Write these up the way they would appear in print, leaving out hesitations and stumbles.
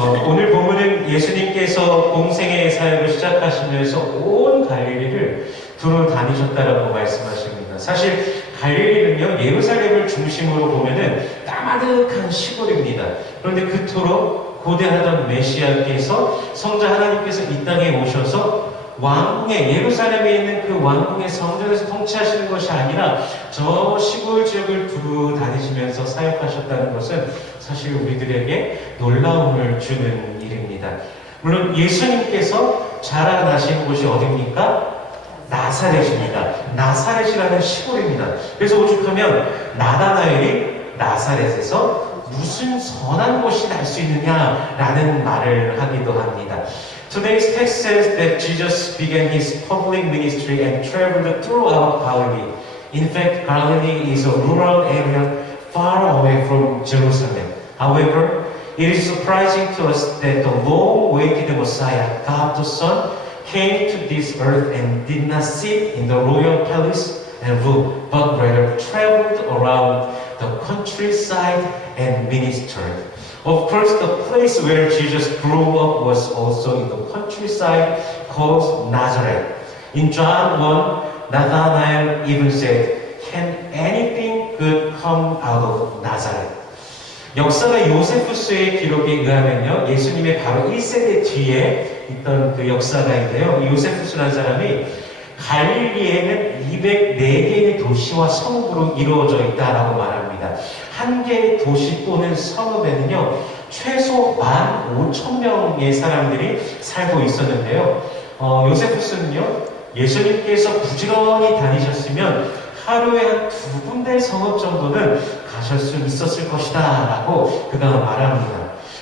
오늘 본문은 예수님께서 공생의 사역을 시작하시면서 온 갈릴리를 두루 다니셨다라고 말씀하십니다. 사실 갈릴리는요, 예루살렘을 중심으로 보면은 까마득한 시골입니다. 그런데 그토록 고대하던 메시아께서 성자 하나님께서 이 땅에 오셔서 왕궁의 예루살렘에 있는 그 왕궁의 성전에서 통치하시는 것이 아니라 저 시골 지역을 두루 다니시면서 사역하셨다는 것은 사실 우리들에게 놀라움을 주는 일입니다. 물론 예수님께서 자라나신 곳이 어디입니까? 나사렛입니다. 나사렛이라는 시골입니다. 그래서 오죽하면 나다나엘이 나사렛에서 무슨 선한 것이 날 수 있느냐라는 말을 하기도 합니다. Today's text says that Jesus began his public ministry and traveled throughout Galilee. In fact, Galilee is a rural area far away from Jerusalem. However, it is surprising to us that the long-awaited Messiah, God the Son, came to this earth and did not sit in the royal palace and rule, but rather traveled around the countryside and ministered. Of course, the place where Jesus grew up was also in the countryside called Nazareth. In John 1, Nathanael even said, "Can anything good come out of Nazareth?" 역사가 요세푸스의 기록에 의하면요, 예수님의 바로 1세대 뒤에 있던 그 역사가인데요, 요세푸스라는 사람이 갈릴리에는 204개의 도시와 성읍으로 이루어져 있다라고 말합니다. 한 개의 도시 또는 성읍에는요, 최소 15,000명의 사람들이 살고 있었는데요. 요세푸스는요, 예수님께서 부지런히 다니셨으면 하루에 한 2군데 성읍 정도는 가실 수 있었을 것이다 라고 그가 말합니다.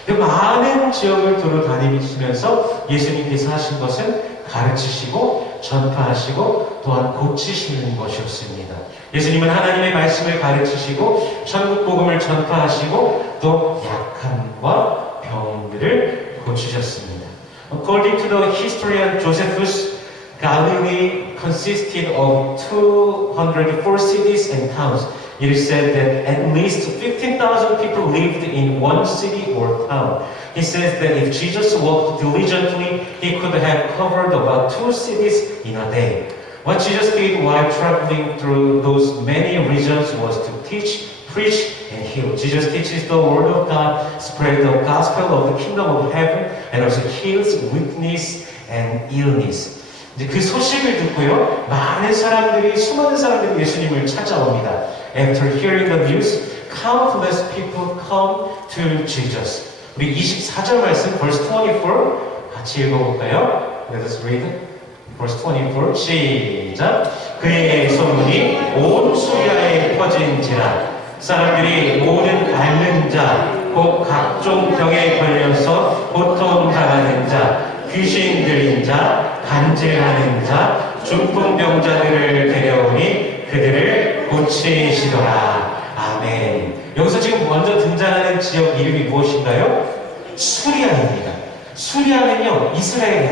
많은 지역을 두루 다니시면서 예수님께서 하신 것은 가르치시고 전파하시고 또한 고치시는 것이었습니다. 예수님은 하나님의 말씀을 가르치시고 천국 복음을 전파하시고 또 약함과 병들을 고치셨습니다. According to the historian Josephus, Galilee consisted of 204 cities and towns. It is said that at least 15,000 people lived in one city or town. He says that if Jesus walked diligently, he could have covered about 2 cities in a day. What Jesus did while traveling through those many regions was to teach, preach, and heal. Jesus teaches the word of God, spread the gospel of the kingdom of heaven, and also heals weakness and illness. 이제 그 소식을 듣고요, 수많은 사람들이 예수님을 찾아옵니다. After hearing the news, countless people come to Jesus. 우리 24절 말씀, verse 24 같이 읽어볼까요? Let us read verse 24. 시작. 그의 소문이 온 수리아에 퍼진지라 사람들이 모든 앓는 자, 곧 각종 병에 걸려서 고통당하는 자, 귀신 들린 자, 간질하는 자, 중풍병자들을 데려오니 그들을 고치시더라. 아멘. 여기서 지금 먼저 등장하는 지역 이름이 무엇인가요? 수리아입니다. 수리아는요, 이스라엘이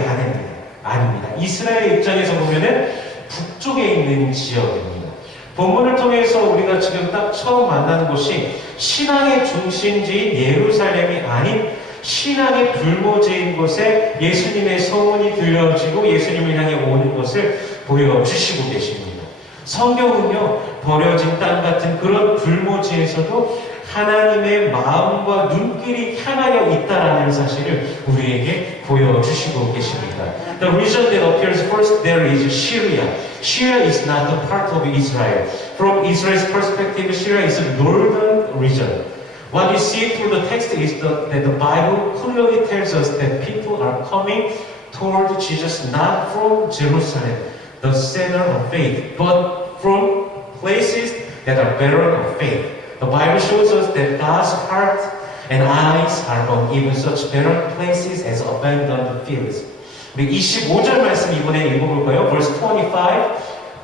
아닙니다. 이스라엘 입장에서 보면은 북쪽에 있는 지역입니다. 본문을 통해서 우리가 지금 딱 처음 만나는 곳이 신앙의 중심지인 예루살렘이 아닌 신앙의 불모지인 곳에 예수님의 소문이 들려지고 예수님을 향해 오는 것을 보여주시고 계십니다. 성경은요, 버려진 땅 같은 그런 불모지에서도 하나님의 마음과 눈길이 향하여 있다라는 사실을 우리에게 보여주시고 계십니다. The region that appears first there is Syria. Syria is not the part of Israel. From Israel's perspective, Syria is a northern region. What we see through the text is that the Bible clearly tells us that people are coming toward Jesus not from Jerusalem, the center of faith, but from places that are better of faith. The Bible shows us that God's heart and eyes are on even such better places as abandoned fields. 우리 25절 말씀 이번에 읽어볼까요? Verse 25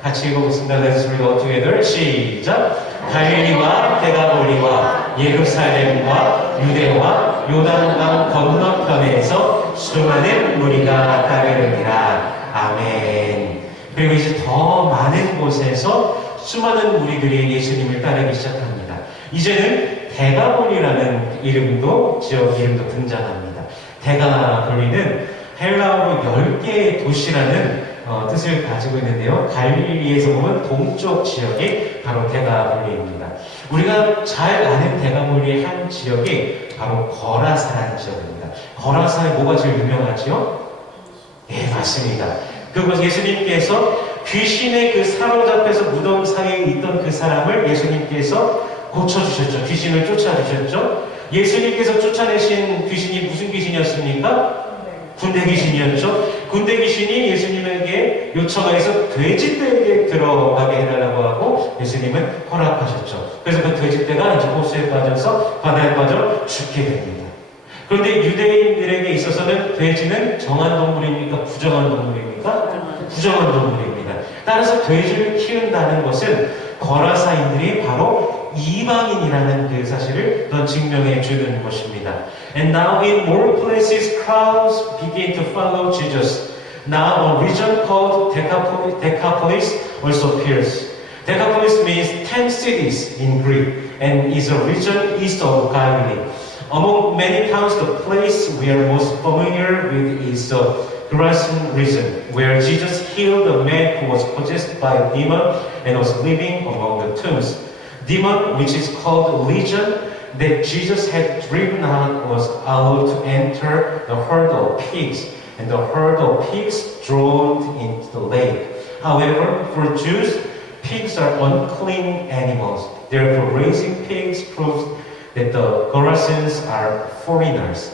같이 읽어보겠습니다. Let's read all together. 시작. 갈릴리와 데가볼리와 예루살렘과 유대와 요단강 건너편에서 수많은 무리가 따르느니라. 아멘. 그리고 이제 더 많은 곳에서 수많은 무리들이 예수님을 따르기 시작합니다. 이제는 데가볼리라는 이름도 지역 이름도 등장합니다. 데가볼리는 헬라어로 10개의 도시라는 뜻을 가지고 있는데요. 갈릴리에서 보면 동쪽 지역이 바로 데가볼리입니다. 우리가 잘 아는 데가볼리의 한 지역이 바로 거라사라는 지역입니다. 거라사에 뭐가 제일 유명하지요? 네, 맞습니다. 그곳 예수님께서 귀신의 그 사로잡혀서 무덤 사이에 있던 그 사람을 예수님께서 고쳐주셨죠. 귀신을 쫓아주셨죠. 예수님께서 쫓아내신 귀신이 무슨 귀신이었습니까? 군대 귀신이었죠. 군대 귀신이 예수님에게 요청해서 돼지떼에게 들어가게 해달라고 하고 예수님은 허락하셨죠. 그래서 그 돼지떼가 이제 호수에 빠져서 바다에 빠져 죽게 됩니다. 그런데 유대인들에게 있어서는 돼지는 정한 동물입니까? 부정한 동물입니까? 부정한 동물입니다. 따라서 돼지를 키운다는 것은 거라사인들이 바로 이방인이라는 그 사실을 더 증명해 주는 것입니다. And now in more places crowds begin to follow Jesus. Now a region called Decapolis also appears. Decapolis means 10 cities in Greek and is a region east of Galilee. Among many towns, the place we are most familiar with is the Gerasenes region, where Jesus healed a man who was possessed by a demon and was living among the tombs. Demon, which is called legion, that Jesus had driven out, was allowed to enter the herd of pigs, and the herd of pigs drowned into the lake. However, for Jews, pigs are unclean animals. Therefore, raising pigs proves that the Gerasenes are foreigners.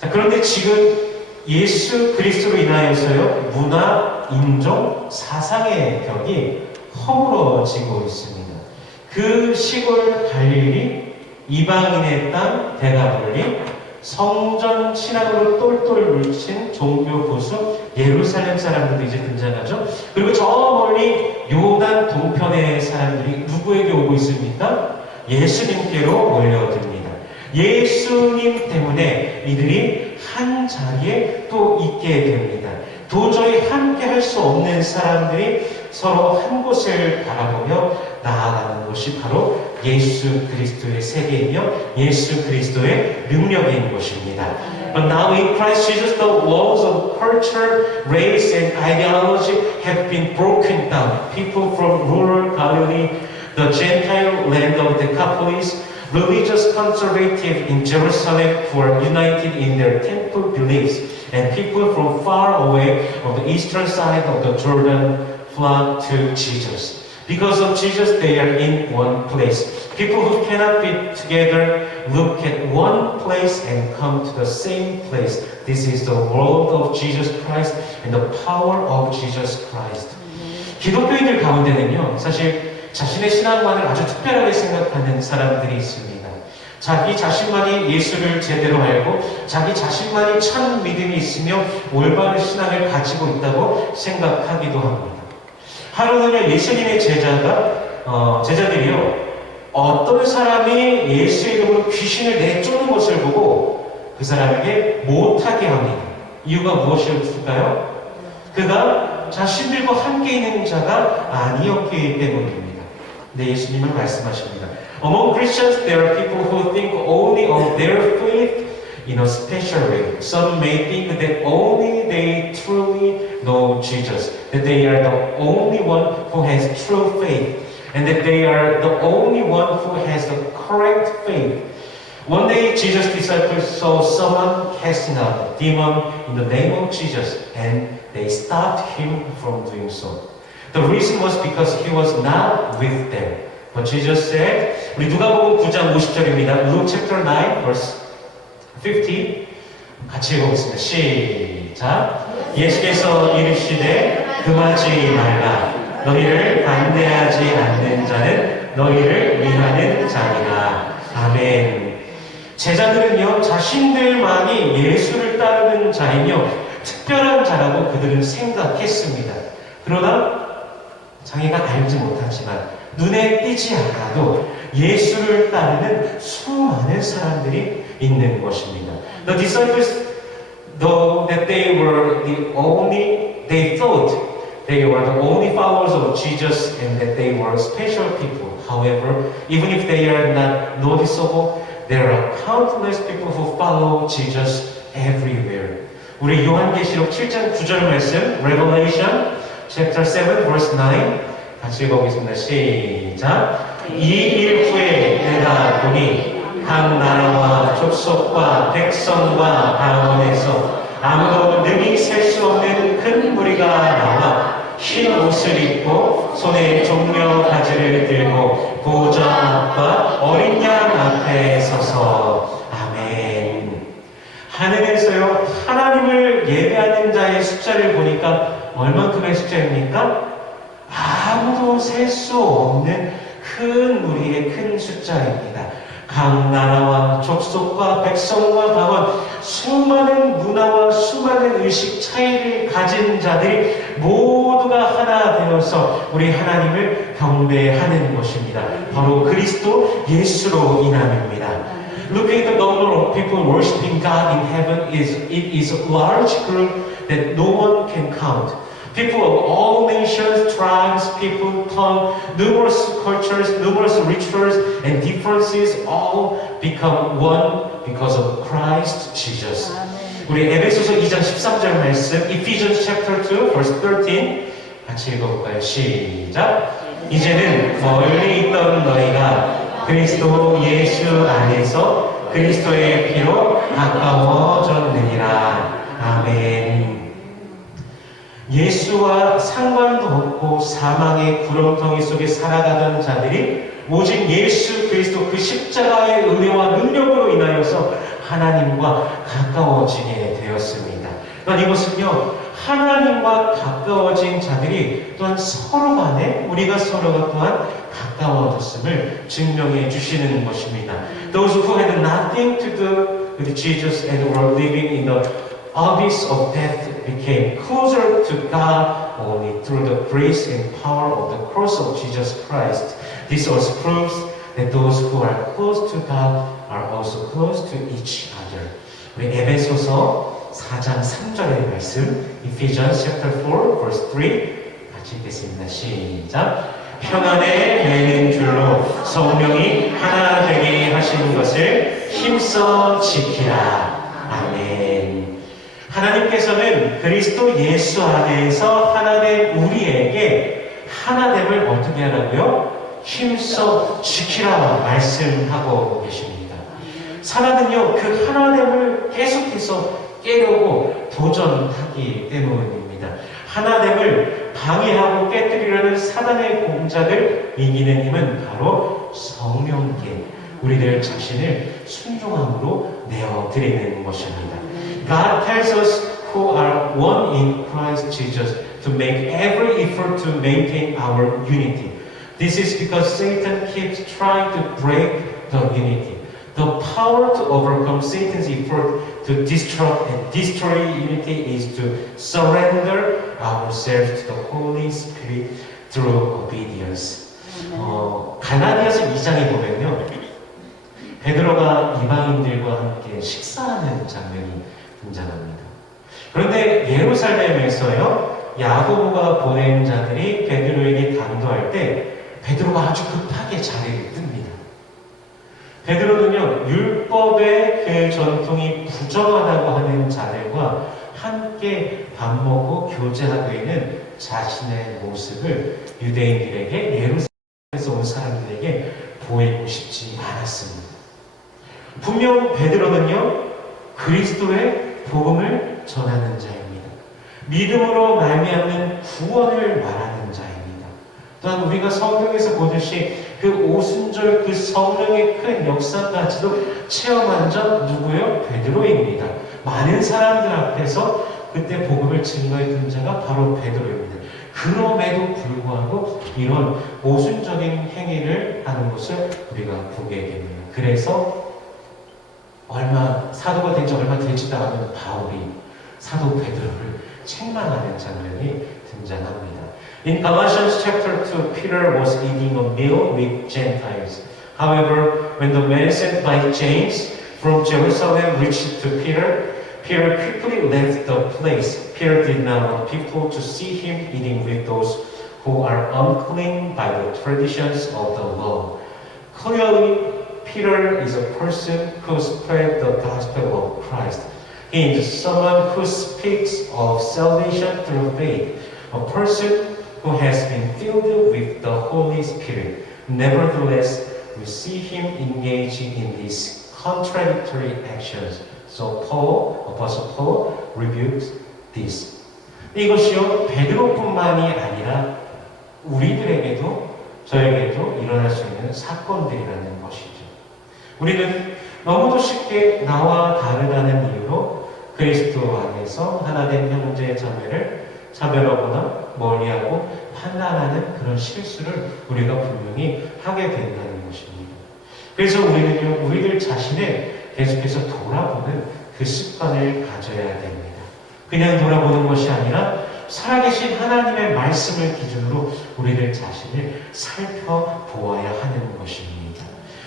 자, 그런데 지금 예수 그리스도로 인하여서요, 문화, 인종, 사상의 벽이 허물어지고 있습니다. 그 시골 갈릴리, 이방인의 땅 데가볼리, 성전 신앙으로 똘똘 뭉친 종교 보수 예루살렘 사람들도 이제 등장하죠. 그리고 저 멀리 요단 동편의 사람들이 누구에게 오고 있습니까? 예수님께로 몰려듭니다. 예수님 때문에 이들이 한 자리에 또 있게 됩니다. 도저히 함께 할 수 없는 사람들이 서로 한 곳을 바라보며 나아가는 것이 바로 예수 그리스도의 세계이며 예수 그리스도의 능력인 것입니다. But now in Christ Jesus, the walls of culture, race, and ideology have been broken down. People from rural Galilee, the Gentile land of Decapolis, religious conservative in Jerusalem who are united in their temple beliefs, and people from far away on the eastern side of the Jordan flock to Jesus. Because of Jesus, they are in one place. People who cannot be together look at one place and come to the same place. This is the world of Jesus Christ and the power of Jesus Christ. 기독교인들 가운데는요, 사실 자신의 신앙만을 아주 특별하게 생각하는 사람들이 있습니다. 자기 자신만이 예수를 제대로 알고 자기 자신만이 참 믿음이 있으며 올바른 신앙을 가지고 있다고 생각하기도 합니다. 하루는요, 예수님의 제자들이요, 어떤 사람이 예수 이름으로 귀신을 내쫓는 것을 보고 그 사람에게 못하게 합니다. 이유가 무엇이었을까요? 그가 자신들과 함께 있는 자가 아니었기 때문입니다. 네, 예수님은 말씀하십니다. Among Christians, there are people who think only of their faith in a special way. Some may think that only they truly know Jesus, that they are the only one who has true faith, and that they are the only one who has the correct faith. One day, Jesus' disciples saw someone casting out a demon in the name of Jesus, and they stopped him from doing so. The reason was because he was not with them. But Jesus said, 우리 누가복음 9장 50절입니다. Luke chapter 9, verse 50. 같이 읽어보겠습니다. 시작. 예수께서 이르시되 금하지 말라. 너희를 반대하지 않는 자는 너희를 위하는 자니라. 아멘. 제자들은요, 자신들만이 예수를 따르는 자이며 특별한 자라고 그들은 생각했습니다. 그러나 자기가 알지 못하지만 눈에 띄지 않아도 예수를 따르는 수많은 사람들이 있는 것입니다. The disciples, though that they thought they were the only followers of Jesus and that they were special people. However, even if they are not noticeable, there are countless people who follow Jesus everywhere. 우리 요한계시록 7장 9절 말씀, Revelation chapter 7 verse 9 같이 읽어보겠습니다. 시작. 이 일 후에 내가 보니 각 나라와 족속과 백성과 방언에서 아무도 능히 셀 수 없는 큰 무리가 나와 흰 옷을 입고 손에 종려 가지를 들고 보좌 앞과 어린 양 앞에 서서 아멘. 하늘에서요 하나님을 예배하는 자의 숫자를 보니까 얼만큼의 숫자입니까? 아무도 셀 수 없는 큰 무리의 큰 숫자입니다. 각 나라와 족속과 백성과 방언, 수많은 문화와 수많은 의식 차이를 가진 자들이 모두가 하나 되어서 우리 하나님을 경배하는 것입니다. 바로 그리스도 예수로 인함입니다. Looking at the number of people worshiping God in heaven, it is a large group that no one can count. People of all nations, tribes, people, tongue, numerous cultures, numerous rituals and differences all become one because of Christ Jesus. 우리 에베소서 2장 13절 말씀, Ephesians chapter 2, verse 13 같이 읽어볼까요? 시작. 이제는 멀리 있던 너희가 그리스도 예수 안에서 그리스도의 피로 가까워졌느니라. 아멘. 예수와 상관도 없고 사망의 구렁텅이 속에 살아가던 자들이 오직 예수 그리스도 그 십자가의 은혜와 능력으로 인하여서 하나님과 가까워지게 되었습니다. 또한 이것은요 하나님과 가까워진 자들이 또한 서로 간에 우리가 서로가 또한 가까워졌음을 증명해 주시는 것입니다. Those who had nothing to do with Jesus and were living in the abyss of death became closer to God only through the grace and power of the cross of Jesus Christ. This also proves that those who are close to God are also close to each other. 우리 에베소서 4장 3절의 말씀, Ephesians chapter 4, verse 3 같이 읽겠습니다. 시작. 평안에 매는 줄로 성령이 하나 되게 하시는 것을 힘써 지키라. 아멘. 하나님께서는 그리스도 예수 안에서 하나된 우리에게 하나됨을 어떻게 하라고요? 힘써 지키라 말씀하고 계십니다. 사단은요 그 하나됨을 계속해서 깨려고 도전하기 때문입니다. 하나됨을 방해하고 깨뜨리려는 사단의 공작을 이기는 힘은 바로 성령께 우리들 자신을 순종함으로 내어드리는 것입니다. God tells us who are one in Christ Jesus to make every effort to maintain our unity. This is because Satan keeps trying to break the unity. The power to overcome Satan's effort to destroy unity is to surrender ourselves to the Holy Spirit through obedience. 갈라디아서 2장에 보면요, 베드로가 이방인들과 함께 식사하는 장면이 등장합니다. 그런데 예루살렘에서요, 야고보가 보낸 자들이 베드로에게 당도할 때 베드로가 아주 급하게 자리를 뜹니다. 베드로는요, 율법의 그 전통이 부정하다고 하는 자들과 함께 밥 먹고 교제하고 있는 자신의 모습을 유대인들에게, 예루살렘에서 온 사람들에게 보이고 싶지 않았습니다. 분명 베드로는요, 그리스도의 복음을 전하는 자입니다. 믿음으로 말미암는 구원을 말하는 자입니다. 또한 우리가 성경에서 보듯이 그 오순절 그 성령의 큰 역사까지도 체험한 자 누구요? 베드로입니다. 많은 사람들 앞에서 그때 복음을 증거했던 자가 바로 베드로입니다. 그럼에도 불구하고 이런 모순적인 행위를 하는 것을 우리가 보게 됩니다. 그래서 사도가 된 지 얼마 되지도 않은 바울이 사도 베드로를 책망하는 장면이 등장합니다. In Galatians chapter 2, Peter was eating a meal with Gentiles. However, when the man sent by James from Jerusalem reached to Peter, Peter quickly left the place. Peter did not want people to see him eating with those who are unclean by the traditions of the law. Clearly, Peter is a person who spread the gospel of Christ. He is someone who speaks of salvation through faith, a person who has been filled with the Holy Spirit. Nevertheless, we see him engaging in these contradictory actions. So Apostle Paul rebukes this. 이것이요, 베드로뿐만이 아니라 우리들에게도 저에게도 일어날 수 있는 사건들이라는 것이죠. 우리는 너무도 쉽게 나와 다르다는 이유로 그리스도 안에서 하나된 형제 자매를 차별하거나 멀리하고 판단하는 그런 실수를 우리가 분명히 하게 된다는 것입니다. 그래서 우리는요, 우리들 자신을 계속해서 돌아보는 그 습관을 가져야 됩니다. 그냥 돌아보는 것이 아니라 살아계신 하나님의 말씀을 기준으로 우리들 자신을 살펴보아야 하는 것입니다.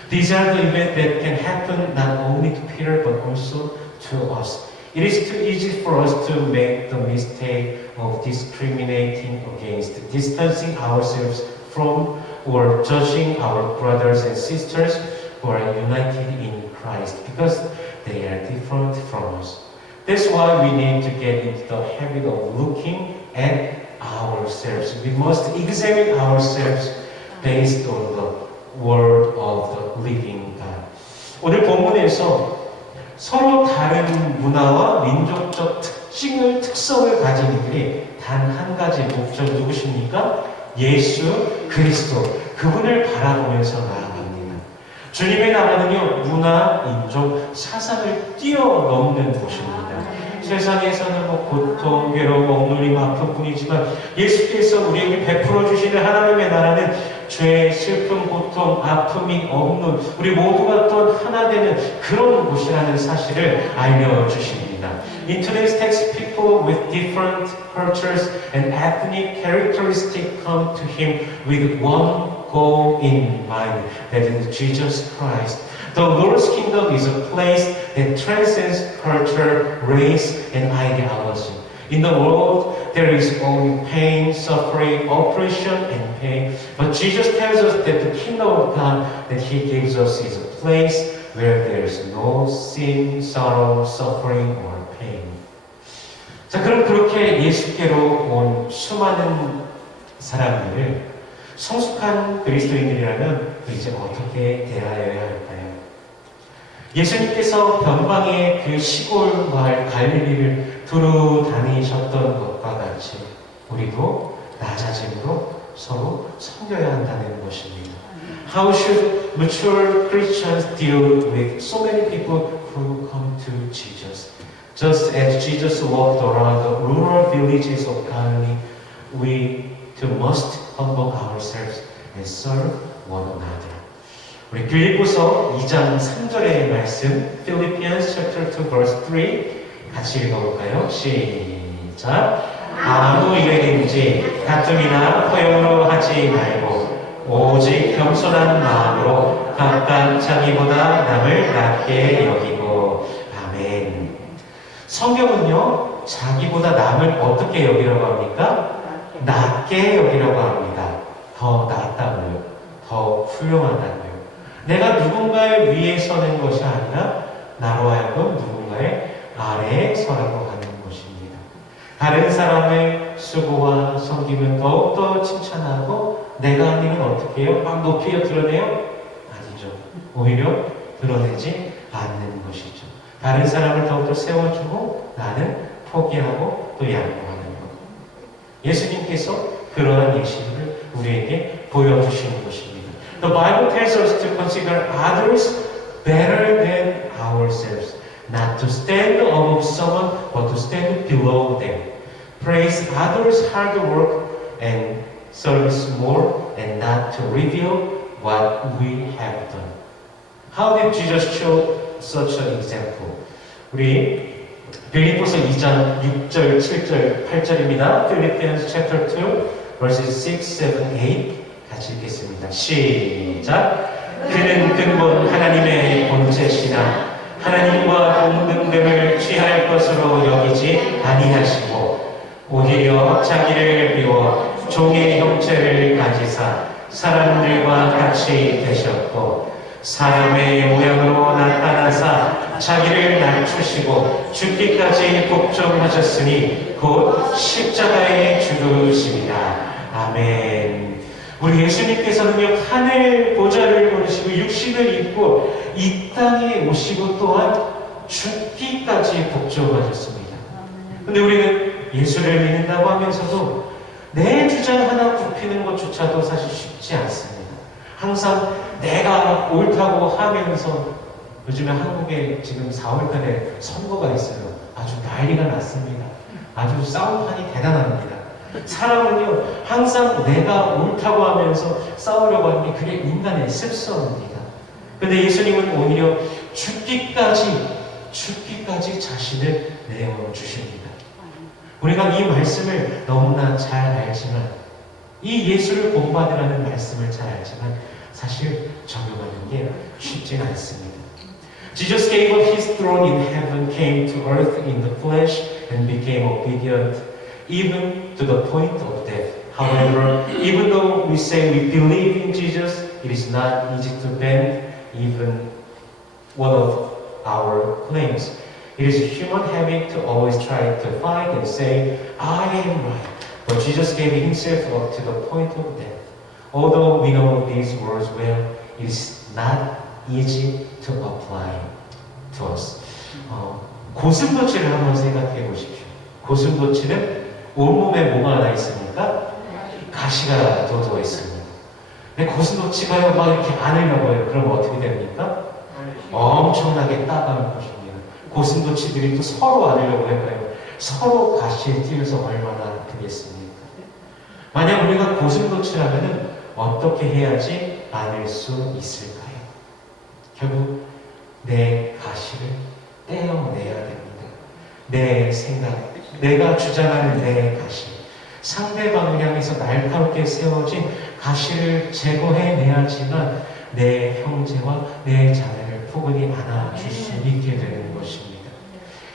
These are the events that can happen not only to Peter but also to us. It is too easy for us to make the mistake of discriminating against, distancing ourselves from, or judging our brothers and sisters who are united in Christ because they are different from us. That's why we need to get into the habit of looking at ourselves. We must examine ourselves based on the word of the living God. 오늘 본문에서 서로 다른 문화와 민족적 특성을 가진 이들이 단 한 가지 목적 누구십니까? 예수 그리스도, 그분을 바라보면서 나아갑니다. 주님의 나라는요, 문화, 민족, 사상을 뛰어넘는 곳입니다. 세상에서는 고통, 괴로움, 억눌림, 아픔뿐이지만 예수께서 우리에게 베풀어 주시는 하나님의 나라는 죄, 슬픔, 고통, 아픔이 없는 우리 모두가 또 하나 되는 그런 곳이라는 사실을 알려주십니다. In today's text, people with different cultures and ethnic characteristics come to him with one goal in mind, that is Jesus Christ. The Lord's kingdom is a place that transcends culture, race, and ideology. In the world, there is only pain, suffering, oppression, and pain. But Jesus tells us that the kingdom of God that He gives us is a place where there is no sin, sorrow, suffering, or pain. 자, 그럼 그렇게 예수께로 온 수많은 사람들을 성숙한 그리스도인들이라면 이제 어떻게 대하여야 할까요? 예수님께서 변방의 그 시골 마을 갈릴리를 두루 다니셨던 것과 같이 우리도 나 자신으로 서로 섬겨야 한다는 것입니다. How should mature Christians deal with so many people who come to Jesus? Just as Jesus walked around the rural villages of Galilee, we too must humble ourselves and serve one another. 우리 빌립보서 2장 3절의 말씀, Philippians chapter 2 verse 3 같이 읽어볼까요? 시작. 아무 일에든지 다툼이나 허용으로 하지 말고 오직 겸손한 마음으로 각각 자기보다 남을 낮게 여기고. 아멘. 성경은요, 자기보다 남을 어떻게 여기라고 합니까? 낮게 여기라고 합니다. 더 낫다고요. 더 훌륭하다고요. 내가 누군가의 위에 서는 것이 아니라 나로 하여금 누군가의 아래에 서라고 하는 것입니다. 다른 사람의 수고와 섬김은 더욱더 칭찬하고 내가 한 일은 어떻게 해요? 막 높이 드러내요? 아니죠. 오히려 드러내지 않는 것이죠. 다른 사람을 더욱더 세워주고 나는 포기하고 또 양보하는 것. 예수님께서 그러한 예시를 우리에게 보여주시는 것입니다. The Bible tells us to consider others better than ourselves, not to stand above someone, but to stand below them. Praise others' hard work and service more, and not to reveal what we have done. How did Jesus show such an example? 우리 빌립보서 2장 6절, 7절, 8절입니다. Philippians chapter 2, verses 6, 7, 8 같이 읽겠습니다. 시작. 그는 근본 하나님의 본체시나 하나님과 동등됨을 취할 것으로 여기지 아니하시고 오히려 자기를 비워 종의 형체를 가지사 사람들과 같이 되셨고 사람의 모양으로 나타나사 자기를 낮추시고 죽기까지 복종하셨으니 곧 십자가에 죽으십니다. 아멘. 우리 예수님께서는요, 하늘 보좌를 버리시고 육신을 입고 이 땅에 오시고 또한 죽기까지 복종하셨습니다. 근데 우리는 예수를 믿는다고 하면서도 내 주장 하나 굽히는 것조차도 사실 쉽지 않습니다. 항상 내가 옳다고 하면서 요즘에 한국에 지금 4월달에 선거가 있어요. 아주 난리가 났습니다. 아주 싸움판이 대단합니다. 사람은요, 항상 내가 옳다고 하면서 싸우려고 하는 게 그게 인간의 습성입니다. 근데 예수님은 오히려 죽기까지 자신을 내어주십니다. 우리가 이 말씀을 너무나 잘 알지만, 이 예수를 본받으라는 말씀을 잘 알지만 사실 적용하는 게 쉽지 않습니다. Jesus gave up his throne in heaven, came to earth in the flesh, and became obedient even to the point of death. However, even though we say we believe in Jesus, it is not easy to bend even one of our claims. It is a human habit to always try to fight and say, I am right. But Jesus gave himself up to the point of death. Although we know these words well, it is not easy to apply to us. 고슴도치를 한번 생각해 보십시오. 고슴도치는 온몸에 뭐가 하나 있습니까? 가시가 돋워 있습니다. 근데 고슴도치가요, 막 이렇게 안으려고 해요. 그럼 어떻게 됩니까? 엄청나게 따가울 것입니다. 고슴도치들이 또 서로 안으려고 해봐요. 서로 가시에 찧어서 얼마나 아프겠습니까? 만약 우리가 고슴도치라면 어떻게 해야지 안을 수 있을까요? 결국 내 가시를 떼어내야 됩니다. 내 생각, 내가 주장하는 내 가시, 상대방을 향해서 날카롭게 세워진 가시를 제거해내야지만 내 형제와 내 자매를 포근히 안아줄 수 있게 되는 것입니다.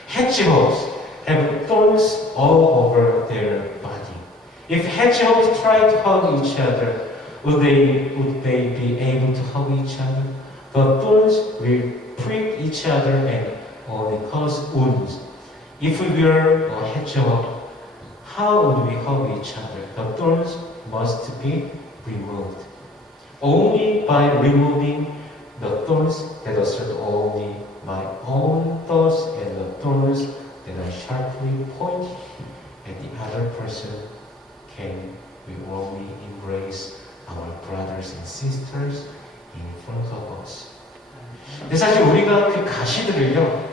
Hedgehogs have thorns all over their body. If hedgehogs try to hug each other, would they be able to hug each other? The thorns will prick each other and only cause wounds. If we were a hedgehog, how would we hug each other? The thorns must be removed. Only by removing the thorns that assert only my own thoughts and the thorns that are sharply pointed at the other person can we warmly embrace our brothers and sisters in front of us. 근데 사실 우리가 그 가시들을요,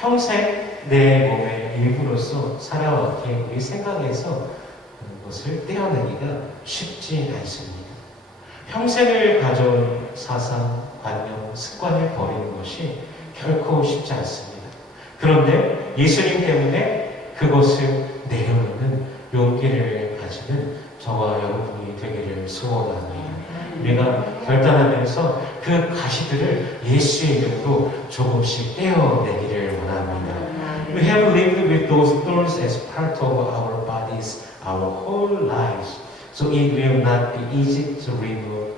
평생 내 몸의 일부로서 살아왔기에 우리 생각에서 그것을 떼어내기가 쉽지 않습니다. 평생을 가져온 사상, 관념, 습관을 버리는 것이 결코 쉽지 않습니다. 그런데 예수님 때문에 그것을 내려놓는 용기를 가지는 저와 여러분이 되기를 소원합니다. 우리가 결단하면서 그 가시들을 예수의 이름으로 조금씩 떼어내기를 원합니다. We have lived with those thorns as part of our bodies our whole lives, so it will not be easy to remove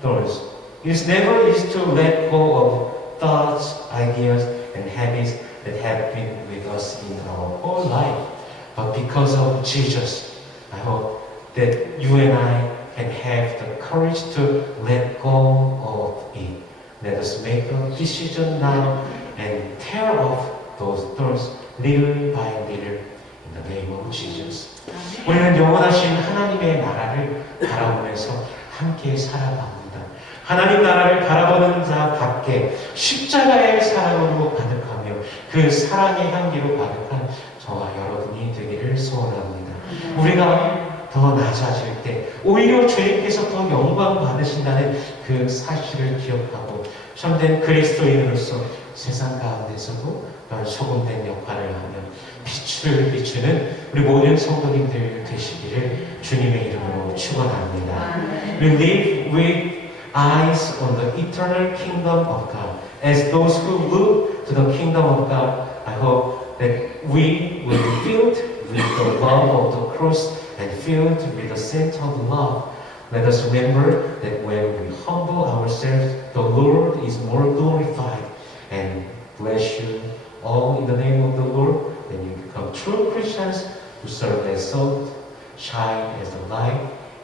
thorns. It is never easy to let go of thoughts, ideas, and habits that have been with us in our whole life. But because of Jesus, I hope that you and I can have the courage to let go of it. Let us make a decision now and tear off those thorns little by little in the name of Jesus. 우리는 영원하신 하나님의 나라를 바라보면서 함께 살아갑니다. 하나님 나라를 바라보는 자답게 십자가의 사랑으로 가득하며 그 사랑의 향기로 가득한 저와 여러분이 되기를 소원합니다. 우리가 더 낮아질 때 오히려 주님께서 더 영광 받으신다는 그 사실을 기억하고 참된 그리스도인으로서 세상 가운데서도 소금된 역할을 하며 빛을 비추는 우리 모든 성도님들 되시기를 주님의 이름으로 축원합니다. We live with eyes on the eternal kingdom of God. As those who look to the kingdom of God, I hope that we will be filled with the love of the cross and filled with the scent of love. Let us remember that when we humble ourselves, the Lord is more glorified. And bless you all in the name of the Lord. Then you become true Christians who serve as salt, shine as the light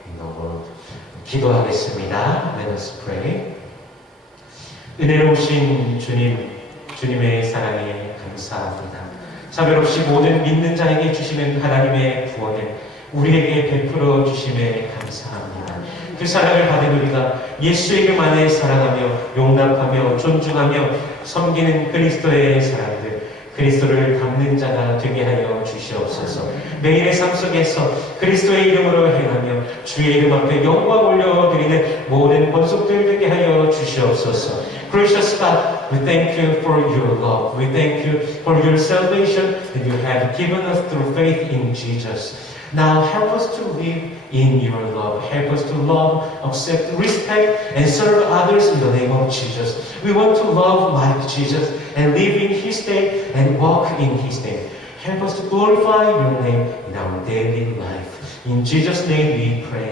in the world. 기도하겠습니다. Let us pray. 은혜로우신 주님, 주님의 사랑에 감사합니다. 차별 없이 모든 믿는 자에게 주시는 하나님의 구원을 우리에게 베풀어 주심에 감사합니다. 그 사랑을 받은 우리가 예수의 이름 안에 사랑하며 용납하며 존중하며 섬기는 그리스도의 사람들, 그리스도를 닮는 자가 되게 하여 주시옵소서. 매일의 삶 속에서 그리스도의 이름으로 행하며 주의 이름 앞에 영광 올려드리는 모든 권속들 되게 하여 주시옵소서. Precious God, we thank you for your love. We thank you for your salvation that you have given us through faith in Jesus. Now help us to live in your love. Help us to love, accept, respect, and serve others in the name of Jesus. We want to love like Jesus and live in His name and walk in His name. Help us to glorify your name in our daily life. In Jesus' name we pray.